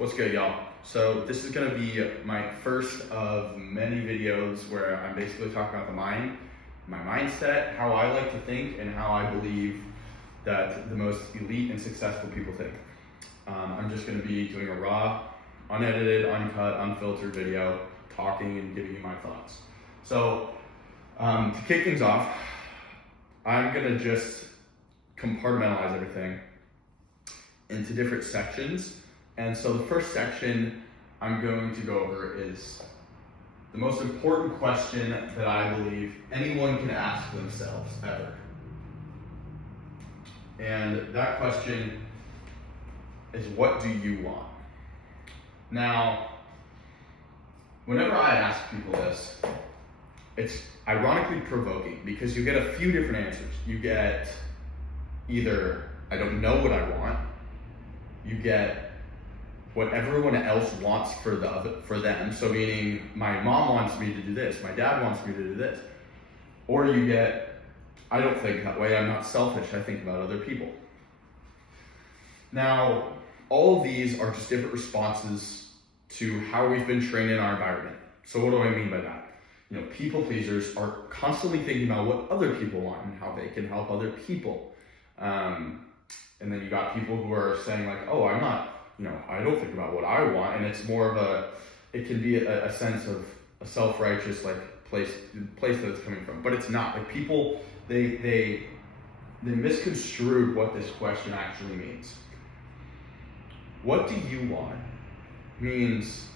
What's good, y'all? So this is gonna be my first of many videos where I'm basically talking about the mind, my mindset, how I like to think, and how I believe that the most elite and successful people think. I'm just gonna be doing a raw, unedited, uncut, unfiltered video, talking and giving you my thoughts. So to kick things off, I'm gonna just compartmentalize everything into different sections. And so the first section I'm going to go over is the most important question that I believe anyone can ask themselves ever. And that question is, what do you want? Now, whenever I ask people this, it's ironically provoking because you get a few different answers. You get either, I don't know what I want. You get what everyone else wants for them. So meaning my mom wants me to do this, my dad wants me to do this. Or you get, I don't think that way, I'm not selfish, I think about other people. Now, all of these are just different responses to how we've been trained in our environment. So what do I mean by that? People pleasers are constantly thinking about what other people want and how they can help other people. And then you got people who are saying like, oh, I don't think about what I want, and it's more of it can be a sense of a self-righteous place that it's coming from, but it's not. Like people, they misconstrued what this question actually means. What do you want means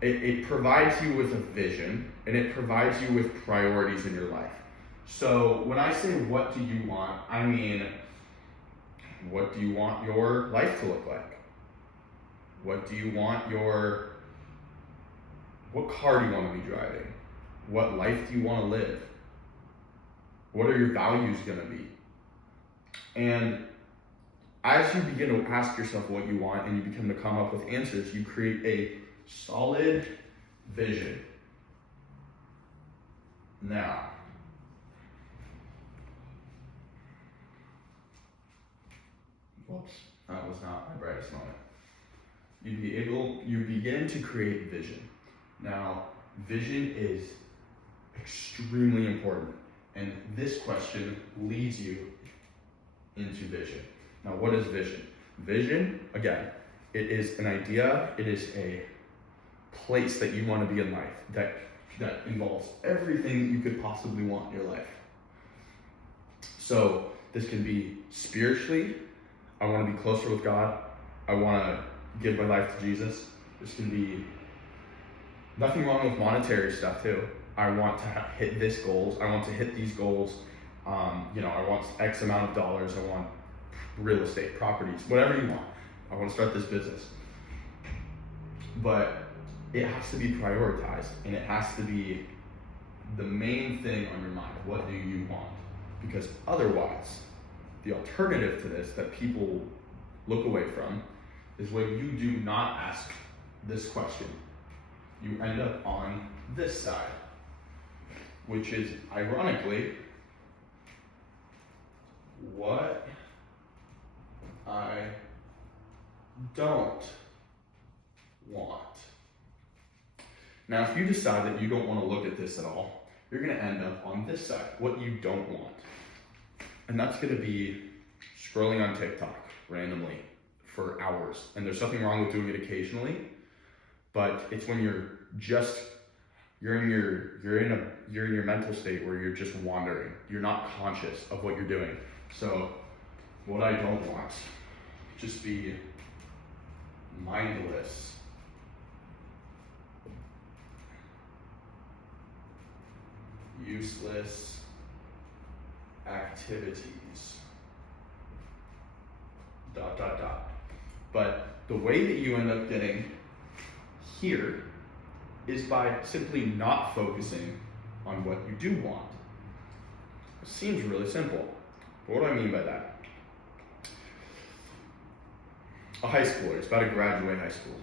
it provides you with a vision, and it provides you with priorities in your life. So when I say what do you want, I mean, what do you want your life to look like? What do you want what car do you want to be driving? What life do you want to live? What are your values going to be? And as you begin to ask yourself what you want and you begin to come up with answers, you create a solid vision. Now, whoops, that was not my brightest moment. You begin to create vision. Now, vision is extremely important, and this question leads you into vision. Now, what is vision? Vision, again, it is an idea, it is a place that you want to be in life that involves everything that you could possibly want in your life. So, this can be spiritually, I want to be closer with God, I want to give my life to Jesus. This can be nothing wrong with monetary stuff too. I want to hit this goals. I want to hit these goals. I want X amount of dollars. I want real estate, properties, whatever you want. I want to start this business. But it has to be prioritized, and it has to be the main thing on your mind. What do you want? Because otherwise, the alternative to this that people look away from is when you do not ask this question. You end up on this side, which is ironically what I don't want. Now, if you decide that you don't want to look at this at all, you're going to end up on this side, what you don't want. And that's going to be scrolling on TikTok randomly for hours. And there's nothing wrong with doing it occasionally, but it's when you're in your mental state where you're just wandering. You're not conscious of what you're doing. So what I don't want, just be mindless. Useless activities. ... But the way that you end up getting here is by simply not focusing on what you do want. It seems really simple. But what do I mean by that? A high schooler is about to graduate high school.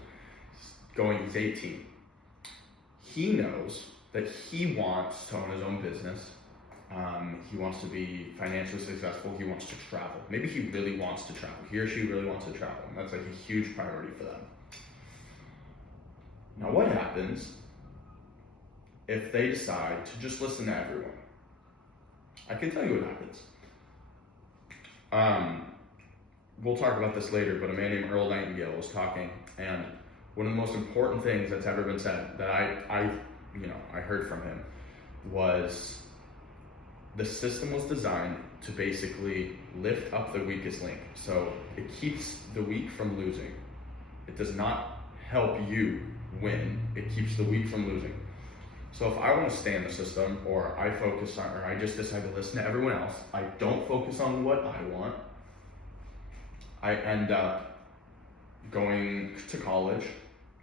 He's 18. He knows that he wants to own his own business. He wants to be financially successful. He wants to travel. Maybe he really wants to travel. He or she really wants to travel. And that's like a huge priority for them. Now, what happens if they decide to just listen to everyone? I can tell you what happens. We'll talk about this later, but a man named Earl Nightingale was talking, and one of the most important things that's ever been said that I heard from him was the system was designed to basically lift up the weakest link. So it keeps the weak from losing. It does not help you win. It keeps the weak from losing. So if I want to stay in the system, or I just decide to listen to everyone else, I don't focus on what I want, I end up going to college,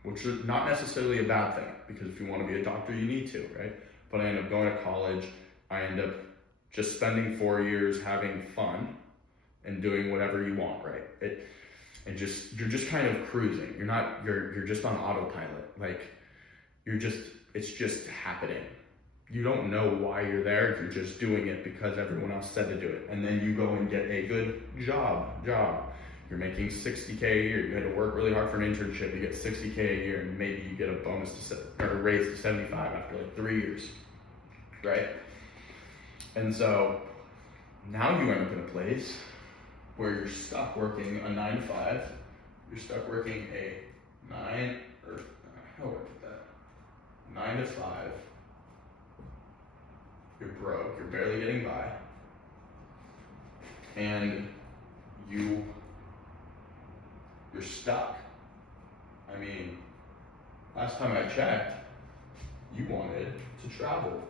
which is not necessarily a bad thing, because if you want to be a doctor, you need to, right? But I end up going to college, I end up just spending 4 years having fun and doing whatever you want, right? You're just kind of cruising. You're just on autopilot. Like it's just happening. You don't know why you're there. You're just doing it because everyone else said to do it. And then you go and get a good job. You're making $60K a year. You had to work really hard for an internship. You get $60K a year, and maybe you get a bonus or a raise to 75 after like 3 years, right? And so now you end up in a place where you're stuck working a 9 to 5. You're stuck working a 9 to 5. You're broke. You're barely getting by, and you're stuck. I mean, last time I checked, you wanted to travel.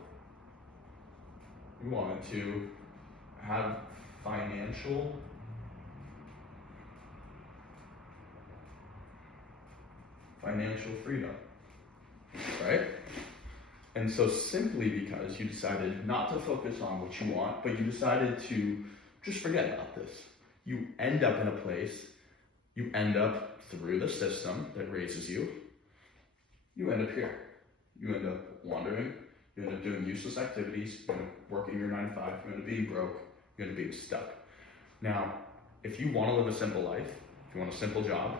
You wanted to have financial freedom, right? And so simply because you decided not to focus on what you want, but you decided to just forget about this, you end up in a place, you end up through the system that raises you, you end up here. You end up wandering, you end up doing useless activities, you end up working your 9 to 5, you end up being broke, you end up being stuck. Now, if you want to live a simple life, if you want a simple job,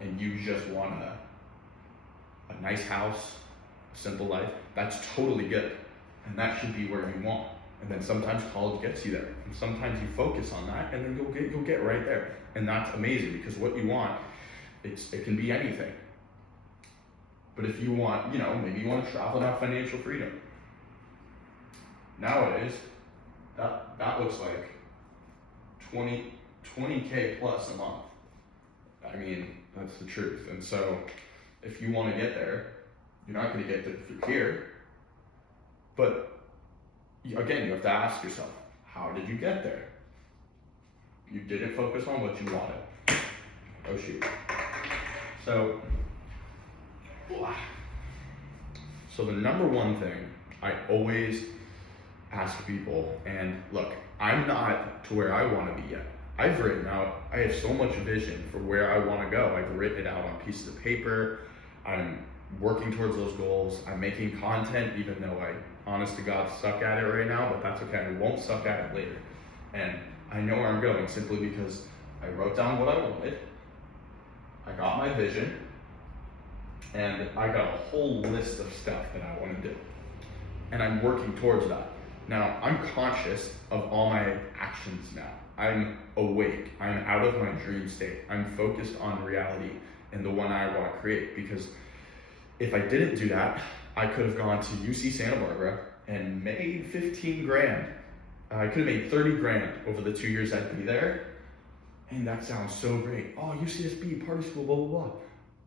and you just want a nice house, a simple life, that's totally good. And that should be where you want. And then sometimes college gets you there. And sometimes you focus on that, and then you'll get right there. And that's amazing, because what you want, it can be anything. But if you want, maybe you want to travel and have financial freedom. Nowadays, that looks like 20K plus a month. I mean, that's the truth. And so if you want to get there, you're not going to get there through here. But again, you have to ask yourself, how did you get there? You didn't focus on what you wanted. Oh shoot. So the number one thing I always ask people, and look, I'm not to where I want to be yet. I've written out, I have so much vision for where I want to go. I've written it out on pieces of paper. I'm working towards those goals. I'm making content, even though I, honest to God, suck at it right now, but that's okay. I won't suck at it later. And I know where I'm going simply because I wrote down what I wanted. I got my vision, and I got a whole list of stuff that I want to do. And I'm working towards that. Now, I'm conscious of all my actions now. I'm awake. I'm out of my dream state. I'm focused on reality and the one I want to create, because if I didn't do that, I could have gone to UC Santa Barbara and made 15 grand. I could have made 30 grand over the 2 years I'd be there. And that sounds so great. Oh, UCSB, party school, blah, blah, blah.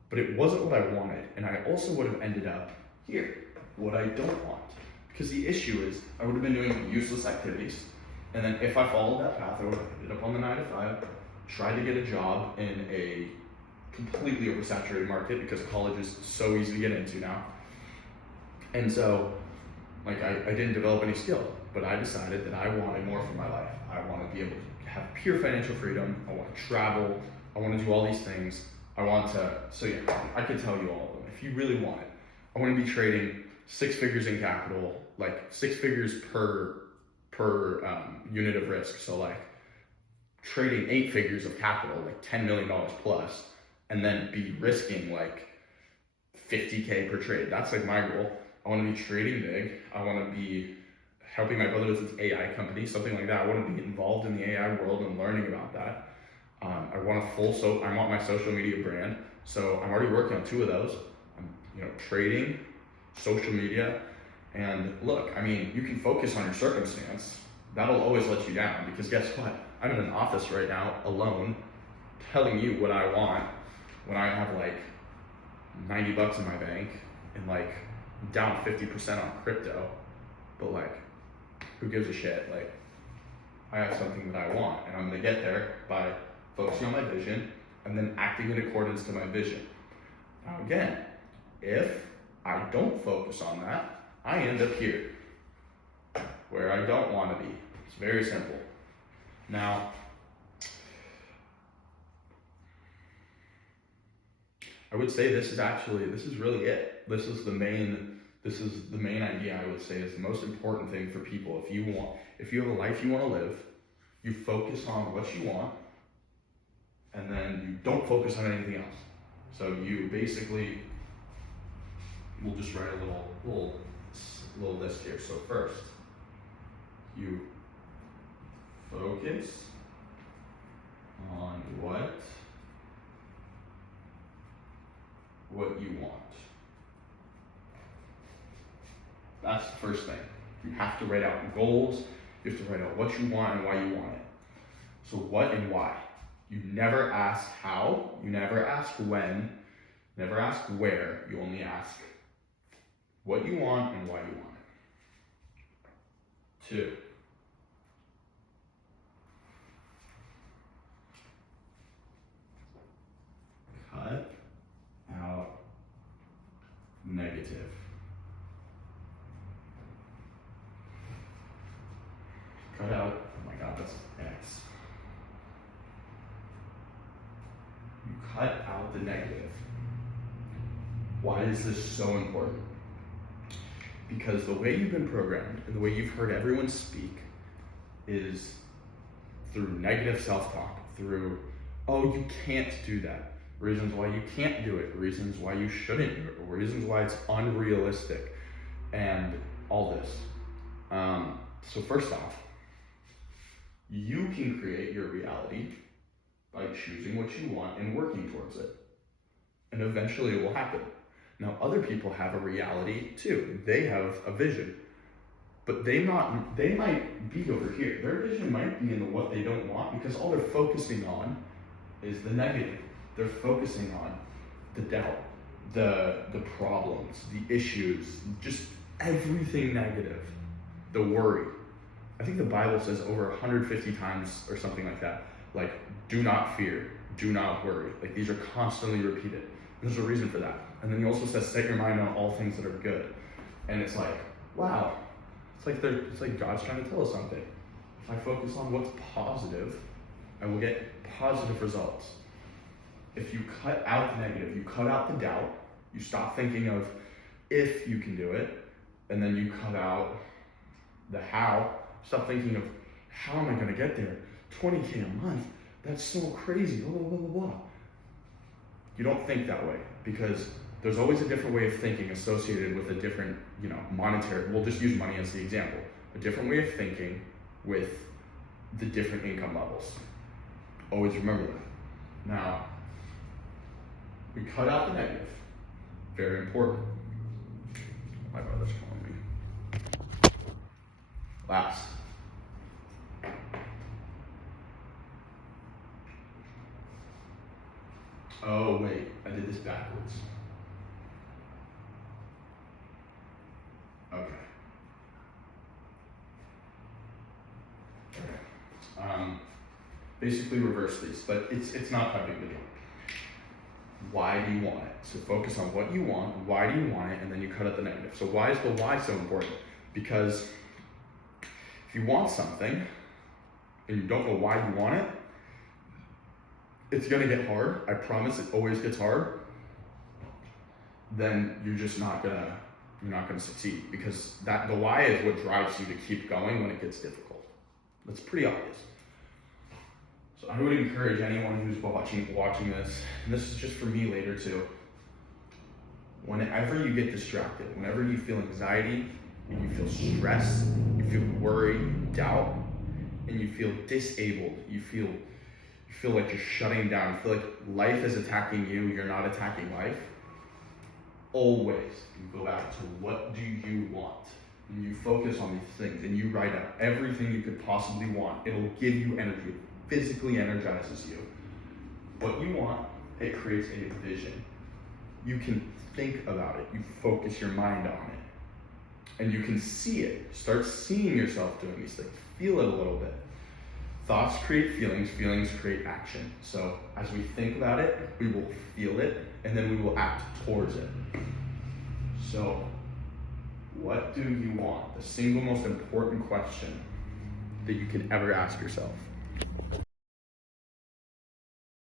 But it wasn't what I wanted. And I also would have ended up here, what I don't want. Because the issue is, I would have been doing useless activities. And then if I followed that path, I would have ended up on the 9 to 5, tried to get a job in a completely oversaturated market, because college is so easy to get into now. And so, I didn't develop any skill, but I decided that I wanted more for my life. I want to be able to have pure financial freedom. I want to travel. I want to do all these things. I could tell you all of them. If you really want it, I want to be trading 6 figures in capital, like 6 figures per unit of risk. So trading 8 figures of capital, like $10 million plus, and then be risking like 50K per trade. That's like my goal. I want to be trading big. I want to be helping my brother with his AI company, something like that. I want to be involved in the AI world and learning about that. I want I want my social media brand. So I'm already working on 2 of those. I'm, trading, social media, and look, I mean, you can focus on your circumstance. That'll always let you down, because guess what? I'm in an office right now alone telling you what I want when I have like $90 in my bank and like down 50% on crypto. But like, who gives a shit? Like, I have something that I want, and I'm gonna get there by focusing on my vision and then acting in accordance to my vision. Now again, if I don't focus on that, I end up here, where I don't want to be. It's very simple. Now, I would say this is really it. This is the main idea, I would say, is the most important thing for people. If you have a life you want to live, you focus on what you want, and then you don't focus on anything else. So you basically, we'll just write a little list here. So first, you focus on what you want. That's the first thing. You have to write out goals. You have to write out what you want and why you want it. So what and why. You never ask how, you never ask when, never ask where. You only ask what you want and why you want it. 2. Cut out negative. Cut out, oh my God, that's X. You cut out the negative. Why is this so important? Because the way you've been programmed and the way you've heard everyone speak is through negative self-talk, through, oh, you can't do that, reasons why you can't do it, reasons why you shouldn't do it, reasons why it's unrealistic, and all this. So first off, you can create your reality by choosing what you want and working towards it. And eventually it will happen. Now, other people have a reality too. They have a vision, but they might be over here. Their vision might be in what they don't want, because all they're focusing on is the negative. They're focusing on the doubt, the problems, the issues, just everything negative, the worry. I think the Bible says over 150 times or something like that, like, do not fear, do not worry. Like, these are constantly repeated. And there's a reason for that. And then he also says, set your mind on all things that are good. And it's like, wow, it's like God's trying to tell us something. If I focus on what's positive, I will get positive results. If you cut out the negative, you cut out the doubt, you stop thinking of if you can do it, and then you cut out the how. Stop thinking of how am I going to get there? 20K a month, that's so crazy, blah, blah, blah, blah, blah. You don't think that way, because there's always a different way of thinking associated with a different, monetary, we'll just use money as the example, a different way of thinking with the different income levels. Always remember that. Now, we cut out the negative. Very important. My brother's calling me. Last. Oh wait, I did this backwards. Okay. Basically reverse these, but it's not that big of a deal. Why do you want it? So focus on what you want, why do you want it, and then you cut out the negative. So why is the why so important? Because if you want something and you don't know why you want it, it's gonna get hard. I promise it always gets hard. Then you're not gonna succeed, because the why is what drives you to keep going when it gets difficult. That's pretty obvious. So I would encourage anyone who's watching this, and this is just for me later too, Whenever you get distracted, whenever you feel anxiety, and you feel stress, you feel worry, doubt, and you feel disabled, you feel like you're shutting down, you feel like life is attacking you, you're not attacking life, always you go back to what do you want? And you focus on these things and you write out everything you could possibly want. It'll give you energy, it physically energizes you. What you want, it creates a vision. You can think about it, you focus your mind on it, and you can see it. Start seeing yourself doing these things, feel it a little bit. Thoughts create feelings, feelings create action. So as we think about it, we will feel it, and then we will act towards it. So what do you want? The single most important question that you can ever ask yourself.